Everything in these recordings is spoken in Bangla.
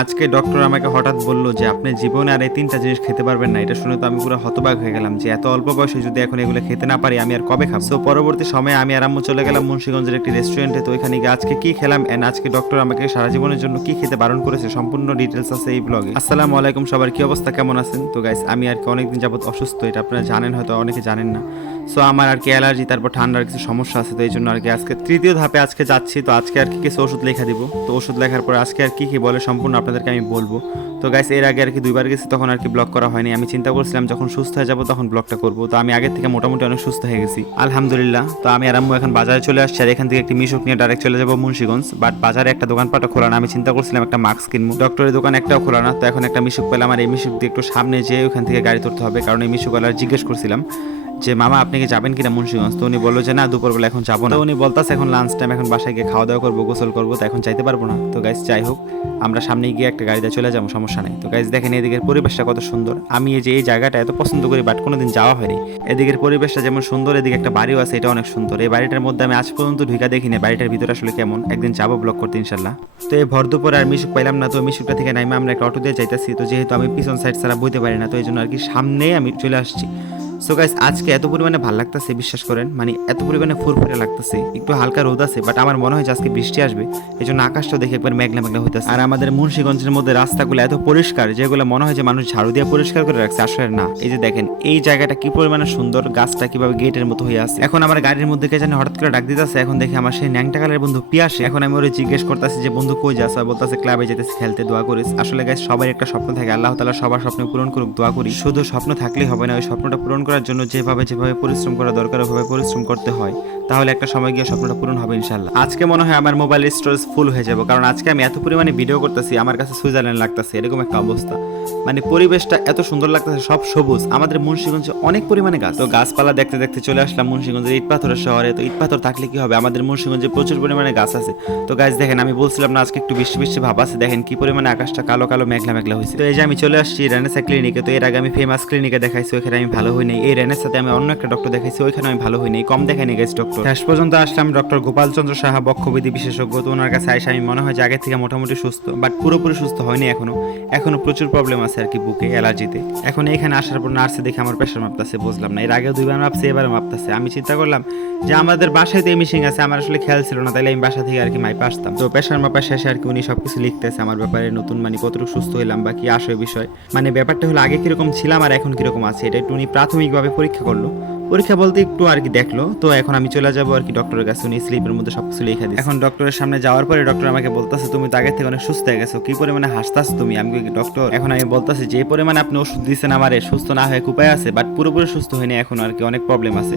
আজকে ডক্টর আমাকে হঠাৎ বলল যে, আপনি জীবনে আর এই তিনটা জিনিস খেতে পারবেন না। এটা শুনে তো আমি পুরো হতবাক হয়ে গেলাম যে, এত অল্প বয়সে যদি এখন এগুলো খেতে না পারি, আমি আর কবে খাব? তো পরবর্তী সময়ে আমি আর চলে গেলাম মুন্সিগঞ্জের একটি রেস্টুরেন্টে তো ওইখানে গিয়ে আজকে কি খেলাম এন্ড আজকে ডক্টর আমাকে সারা জীবনের জন্য কি খেতে বারণ করেছে, সম্পূর্ণ ডিটেলস আছে এই ব্লগে আসসালামু আলাইকুম, সবার কি অবস্থা? কেমন আছেন? তো গাইস আমি আর কি অনেকদিন যাবত অসুস্থ, এটা আপনারা জানেন, হয়তো অনেকে জানেন না। সো আমার আর কি অ্যালার্জি তারপর ঠান্ডার কিছু সমস্যা আছে, তো এই জন্য আর কি আজকে, তৃতীয় ধাপে আজকে যাচ্ছি। তো আজকে আর কি কিছু ওষুধ লেখা দিব। তো ওষুধ লেখার পর আজকে আর কি কি বলে সম্পূর্ণ আপনাদেরকে আমি বলব। তো গাইস এর আগে আর কি দুইবার গেছি, তখন আর কি ব্লগ করা হয়নি। আমি চিন্তা করছিলাম, যখন সুস্থ হয়ে যাব তখন ব্লগটা করব। তো আমি আগের থেকে মোটামুটি অনেক সুস্থ হয়ে গেছি। আলহামদুলিল্লাহ, তো আমি আরাম্মু এখন বাজারে চলে আসছি। আর এখান থেকে একটি মিশক নিয়ে ডাইরেক্ট চলে যাব মুন্সিগঞ্জ। বাট বাজারে একটা দোকানপাটও খোলা না। আমি চিন্তা করছিলাম, একটা মাস্ক কিনবো। ডক্টরের দোকান একটাও খোলা না। তো এখন একটা মিশুক পেলাম। আর এই মিশুক দিয়ে একটু সামনে যেয়ে ওখান থেকে গাড়ি তুলতে হবে। কারণ এই মিশুকওয়ালার জিজ্ঞেস করছিলাম যে মামা, আপনি কি যাবেন কিনা মুন্সিগঞ্জ? তো উনি বলল যে, না, দুপুরবেলা এখন যাব না। উনি বলতাছে, এখন লাঞ্চ টাইম এখন বাসায় গিয়ে খাওয়া দাওয়া করব, গোসল করব, তো এখন চাইতে পারব না। তো গাইজ যাই হোক, আমরা সামনে গিয়ে একটা গাড়িতে চলে যাব, সমস্যা নেই। তো গাইজ দেখেন এদিকের পরিবেশটা কত সুন্দর। আমি এই যে এই জায়গাটা এত পছন্দ করি বাট কোনোদিন যাওয়া হয়নি। এদিকের পরিবেশটা যেমন সুন্দর, এদিকে একটা বাড়িও আছে, এটা অনেক সুন্দর। এই বাড়িটার মধ্যে আমি আজ পর্যন্ত ঢুকা দেখিনি, বাড়িটার ভিতরে আসলে কেমন। একদিন যাব ব্লগ করতে ইনশাল্লাহ তো এই ভর দুপুরে আর মিশুক পাইলাম না, তো মিশুকটা থেকে নাইমে আমরা একটা অটো দিয়ে যাইতেছি। তো যেহেতু আমি পিছন সাইড ছাড়া বইতে পারি না, তো এই জন্য আর কি সামনেই আমি চলে আসছি। সো গাইস আজকে এত পরিমাণে ভালো লাগতেছে, বিশ্বাস করেন। মানে এত পরিমাণে ফুরফুরে লাগতেছে। একটু হালকা রোদ আছে বাট আমার মনে হয় যে আজকে বৃষ্টি আসবে। এই জন্য আকাশটাও দেখে একবার মেঘলা মেঘলা হইতেছে। আর আমাদের মুন্সিগঞ্জের মধ্যে রাস্তাগুলো এত পরিষ্কার, যেগুলো মনে হয় যে মানুষ ঝাড়ু দিয়ে পরিষ্কার করে রাখছে, আসলে না। এই যে দেখেন, এই জায়গাটা কি পরিমাণে সুন্দর, গাছটা কীভাবে গেটের মতো হয়ে আছে। এখন আমার গাড়ির মধ্যে কে জানি হঠাৎ করে ডাক দিতেছে, এখন দেখি আমার সেই ন্যাংটা কালের বন্ধু পিয়াসে এখন আমি ওরে জিজ্ঞেস করতেছি যে, বন্ধু, কই যাস? বলতেছে, ক্লাবে যেতেছি, খেলতে দোয়া করিস। আসলে গাইস সবার একটা স্বপ্ন থাকে, আল্লাহ তালা সবার স্বপ্ন পূরণ করুক, দোয়া করি। শুধু স্বপ্ন থাকলেই হবে না, ওই স্বপ্নটা পূরণ করার জন্য যেভাবে যেভাবে পরিশ্রম করা দরকার ওইভাবে পরিশ্রম করতে হয়। তাহলে একটা সময় গিয়ে স্বপ্নটা পূরণ হবে ইনশাল্লাহ আজকে মনে হয় আমার মোবাইল স্টোরেজ ফুল হয়ে যাবে, কারণ আজকে আমি এত পরিমাণে ভিডিও করতেছি, আমার কাছে সুইজারল্যান্ড লাগতেছে, এরকম একটা অবস্থা। মানে পরিবেশটা এত সুন্দর লাগতেছে, সব সবুজ। আমাদের মুন্সিগঞ্জে অনেক পরিমাণে গাছ। তো গাছপালা দেখতে দেখতে চলে আসলাম মুন্সিগঞ্জের ইট পাথরের শহরে। তো ইট পাথর থাকলে কি হবে? আমাদের মুন্সিগঞ্জে প্রচুর পরিমাণে গাছ আছে। তো গাছ দেখেন, আমি বলছিলাম না, আজকে একটু বৃষ্টি বৃষ্টি ভাব আছে। দেখেন, কি পরিমাণে আকাশটা কালো কালো, মেঘলা মেঘলা হয়েছে তো এই যে আমি চলে আসছি রানেসা ক্লিনিকে তো এর আগে আমি ফেমাস ক্লিনিকে দেখাইছি ওখানে আমি ভালো হইনি এই রেনের সাথে আমি অন্য একটা ডক্টর দেখাইছি, ওইখানে আমি ভালো হইনি, কম দেখাইনি গেছি ডক্টর শেষ পর্যন্ত আসলাম ডক্টর গোপালচন্দ্র সাহা, বক্ষবিধি বিশেষজ্ঞ। তো ওনার কাছে আইসা আমি মনে হয় যে আগের থেকে মোটামুটি সুস্থ বাট পুরোপুরি সুস্থ হয়নি এখনও। এখনও প্রচুর প্রবলেম আছে আর কি বুকে, অ্যালার্জিতে। এখন এখানে আসার পর নার্সে দেখে আমার প্রেশার মাপতাছে, বুঝলাম না। এর আগে দুইবার মাপছে এবারে মাপতাছে। আমি চিন্তা করলাম যে আমাদের বাসায় তো এই মেশিন আছে, আমার আসলে খেয়াল ছিল না, তাইলে আমি বাসা থেকে আর কি মাইপে আসতাম। তো প্রেশার মাপা শেষে আর কি উনি সবকিছু লিখতেছে আমার ব্যাপারে, নতুন মানে কতটুকু সুস্থ হইলাম বা কি আসে বিষয়। মানে ব্যাপারটা হলো আগে কীরকম ছিলাম আর এখন কীরকম আছে, এটা একটু উনি প্রাথমিকভাবে পরীক্ষা করল। পরীক্ষা বলতে একটু আর কি দেখল। তো এখন আমি চলে যাব আর কি ডক্টরের কাছে। উনি স্লিপের মধ্যে সবকিছু লিখে দিই এখন ডক্টরের সামনে যাওয়ার পরে ডক্টর আমাকে বলতেছে, তুমি তো আগের থেকে অনেক সুস্থ হয়ে গেছো। কি পরিমাণে হাসতাছ তুমি? আমি ডক্টর এখন আমি বলতেছি, যে পরিমাণে আপনি ওষুধ দিয়েছেন আমারে, সুস্থ না হয়ে উপায় আছে বাট পুরোপুরি সুস্থ হয়নি, এখন আর কি অনেক প্রবলেম আছে।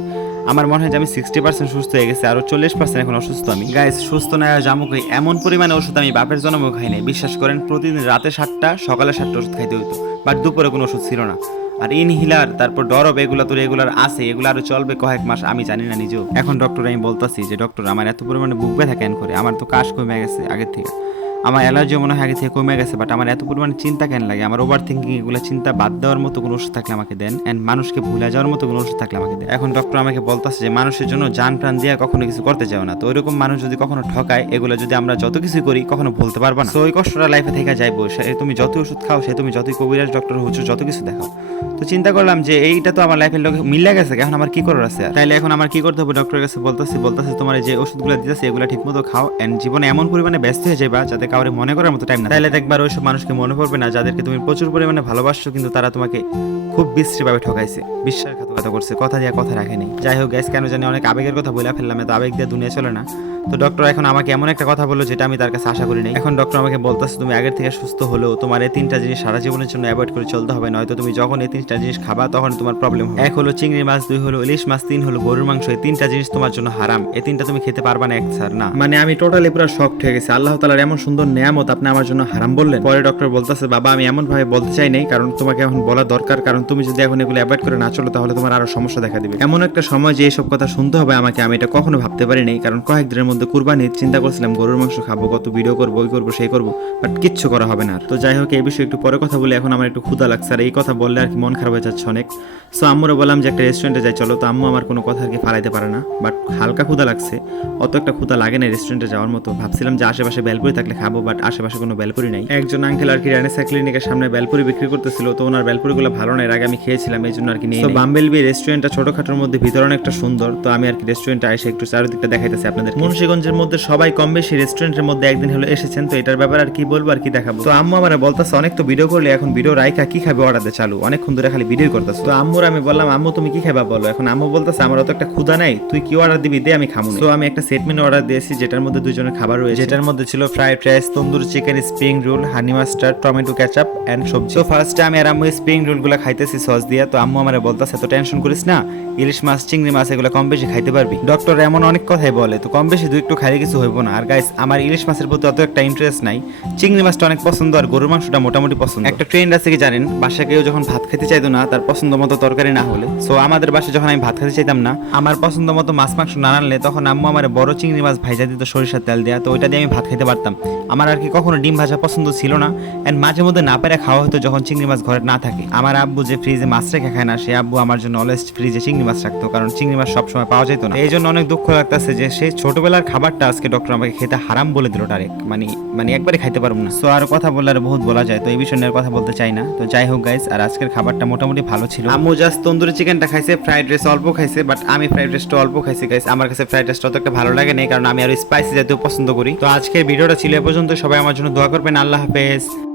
আমার মনে হয় যে আমি সিক্সটি পার্সেন্ট সুস্থ হয়ে গেছি, আরও চল্লিশ পার্সেন্ট এখন অসুস্থ আমি। গাইস সুস্থ না জামুক এমন পরিমাণে ওষুধ আমি বাপের জন্মও খাই নাই। বিশ্বাস করেন, প্রতিদিন রাতে সাতটা, সকালে সাতটা ওষুধ খাইতে হইতো বাট দুপুরে কোনো ওষুধ ছিল না। আর ইনহিলার, তারপর ডরব, এগুলো তো রেগুলার আছে, এগুলো আরও চলবে কয়েক মাস, আমি জানি না নিজেও। এখন ডক্টর আমি বলতাছি যে ডক্টর আমার এত পরিমাণে বুক ব্যথা কেন করে? আমার তো কাশ কমে গেছে আগের থেকে। আমার অ্যালার্জি মনে হয় আগে থেকে কমে গেছে বাট আমার এত পরিমাণে চিন্তা কেন লাগে? আমার ওভার থিঙ্কিং এগুলো চিন্তা বাদ দেওয়ার মতো কোনো ওষুধ থাকলে আমাকে দেন অ্যান্ড মানুষকে ভুলে যাওয়ার মতো কোনো ওষুধ থাকলে আমাকে দেন। এখন ডক্টর আমাকে বলতেছে যে, মানুষের জন্য যান প্রাণ দিয়ে কখনো কিছু করতে চাও না। তো ওইরকম মানুষ যদি কখনো ঠকায়, এগুলো যদি আমরা যত কিছু করি, কখনো ভুলতে পারব না। তো ওই কষ্টটা লাইফে থেকে যাইবো, সে তুমি যতই ওষুধ খাও, সে তুমি যতই কবিরাজ ডক্টর হুজুর যত কিছু দেখাও। তো চিন্তা করলাম যে, এইটা তো আমার লাইফের লোক মিলে গেছে, এখন আমার কি করার আছে? তাইলে এখন আমার কি করতে হবে ডক্টরের কাছে বলতেছি বলতেছি তোমার যে ওষুধগুলো দিতেছে, এগুলো ঠিক মতো খাও অ্যান্ড জীবনে এমন পরিমাণে ব্যস্ত হয়ে যাবা যাতে কাউরে মনে করার মতো টাইম না তাহলে দেখবার ওইসব মানুষকে মনে পড়বে না যাদেরকে তুমি প্রচুর পরিমাণে ভালোবাসছো কিন্তু তারা তোমাকে খুব বিশ্রীভাবে ঠকাইছে। বিশ্বাসঘাতকতা করছে কথা দিয়ে কথা রাখেনি যাই হোক গ্যাস কেন জানি অনেক আবেগের কথা বলে ফেললাম, এত আবেগ দিয়ে দুনিয়া চলে না। তো ডক্টর এখন আমাকে এমন একটা কথা বলল যেটা আমি তার কাছে আশা করি নাই। এখন ডক্টর আমাকে বলতেছে, তুমি আগের থেকে সুস্থ হলেও তোমার এই তিনটা জিনিস সারা জীবনের জন্য অ্যাভয়েড করে চলতে হবে, নয়তো তুমি যখন এই তিনটা জিনিস খাবা, তখন তোমার প্রবলেম হবে। এক হলো চিংড়ি মাছ, দুই হলো ইলিশ মাছ, তিন হলো গরুর মাংস, এই তিনটা জিনিস তোমার জন্য হারাম। এই তিনটা তুমি খেতে পারবা না, এক স্যার না। মানে আমি টোটালি পুরো শক হয়ে গেছি। আল্লাহ তালার এমন সুন্দর নিয়ামত আপনি আমার জন্য হারাম বললেন। পরে ডক্টর বলতেছে, বাবা, আমি এমন ভাবে বলতে চাই নাই, কারণ তোমাকে এখন বলা দরকার। কারণ তুমি যদি এখন এগুলো অ্যাভয়েড করে না চলো, তাহলে তোমার আরও সমস্যা দেখা দিবে। এমন একটা সময় যে এইসব কথা শুনতে হবে আমাকে আমি এটা কখনো ভাবতে পারি নাই কারণ কয়েক দিনের মধ্যে কুরবানি চিন্তা করছিলাম গরুর মাংস খাব কত ভিডিও করব ওই করব সেই করব বাট কিচ্ছু করা হবে না তো যাই হোক এই বিষয়ে একটু পরে কথা বলে এখন আমার একটু ক্ষুধা লাগছে আর এই কথা বললে আর কি মন খারাপ হয়ে যাচ্ছে অনেক। সো আম্মুরা বললাম যে একটা রেস্টুরেন্টে যাই চলো। তো আম্মু আমার কোনো কথা আর কি ফালাইতে পারে না বাট হালকা ক্ষুধা লাগছে। অত একটা ক্ষুধা লাগে না রেস্টুরেন্টে যাওয়ার মতো। ভাবছিলাম যে আশেপাশে বেলপুরি থাকলে খাব বাট আশেপাশে কোনো বেলপুরি নাই। একজন আঙ্কেল আর কি রানেসা ক্লিনিকের সামনে বেলপুরি বিক্রি করতেছিল তো ওনার বেলপুরিগুলো ভালো না এর আগে আমি খেয়েছিলাম এই জন্য আর কি নিয়ে তো বাম্বেলবি রেস্টুরেন্টটা ছোটখাটোর মধ্যে ভিতরে অনেকটা সুন্দর, তো আমি আর কি রেস্টুরেন্টে এসে একটু চারিদিকটা দেখাইতেছি আপনাদের মুন্সিগঞ্জের মধ্যে সবাই কম বেশি রেস্টুরেন্টের মধ্যে একদিন হলো এসেছেন, তো এটার ব্যাপারে আর কি বলব আর কি দেখাবো। তো আম্মু আমার বলতেছে, অনেক তো ভিডিও করলে, এখন ভিডিও রাইখা, কি খাবে অর্ডার চালু? অনেকক্ষণ ধরে খালি ভিডিও করতেছে। তো আম্মুর আমি বললাম, আম্মু, তুমি কি খাবা বলো? এখন আম্মু বলতেছে, আমার অত একটা ক্ষুধা নাই, তুই কি অর্ডার দিবি? দে, আমি খামু তো আমি একটা সেট মেনু অর্ডার দিয়েছি, যেটার মধ্যে দুজনের খাবার রয়েছে। যেটার মধ্যে ছিল fried rice tandoori chicken spring roll honey mustard tomato ketchup and সবজি। তো ফার্স্টে আমি আর আম্মু স্প্রিং রোলগুলো খাইতেছি সস দিয়ে। তো আম্মু আমার বলতেছে, এত টেনশন করিস না ইলিশ মাছ চিংড়ি মাছ এগুলো কম বেশি খাইতে পারবি। ডক্টর এমন অনেক কথাই বলে তো কম বেশি দুই একটু খাইলে কিছু হইব না। আর গাইস আমার ইলিশ মাছের প্রতি অত একটা ইন্টারেস্ট নাই। চিংড়ি মাছটা অনেক পছন্দ আর গরুর মাংসটা মোটামুটি পছন্দ। একটা ট্রেন্ড আছে কি জানেন? বাসা কেউ যখন ভাত খেতে চাইতো না তার পছন্দ মতো তরকারি না হলে। সো আমাদের বাসায় যখন আমি ভাত খেতে চাইতাম না আমার পছন্দ মতো মাছ মাংস না আনলে তখন আম্মু আমার বড় চিংড়ি মাছ ভাইজা দিত সরিষার তেল দেওয়া তো ওইটা দিয়ে আমি ভাত খেতে পারতাম। আমার আর কি কখনো ডিম ভাজা পছন্দ ছিল না। এন্ড মাঝে মধ্যে না পেরে খাওয়া হতো যখন চিংড়ি মাছ ঘরে না থাকে। আমার আব্বু যে ফ্রিজে মাছ রেখে খায় না সে আব্বু আমার জন্য অলওয়েজ ফ্রিজে চিংড়ি মাছ রাখতো, কারণ চিংড়ি মাছ সবসময় পাওয়া যেত না। এই জন্য অনেক দুঃখ লাগতেছে যে সেই ছোটবেলার খাবারটা আজকে ডক্টর আমাকে খেতে হারাম বলে দিল ডাইরেক্ট মানে মানে একবারে খাইতে পারব না। সো আর কথা বললে আর বহুত বলা যায়, তো এই বিষয় কথা বলতে চাই না। তো যাই হোক গাইস আর আজকের খাবারটা মোটামুটি ভালো ছিল। আম্মু জাস্ট তন্দুরি চিকেনটা খাইছে ফ্রাইড রাইস অল্প খাইছে বাট আমি ফ্রাইড রাইসটা অল্প খাইছি গাইস আমার কাছে ফ্রাইড রাইসটা অত একটা ভালো লাগে না কারণ আমি আর স্পাইসি জাতীয় পছন্দ করি। তো আজকের ভিডিওটা ছিল এ পর্যন্ত, সবাই আমার জন্য দোয়া করবেন, আল্লাহ হাফেজ।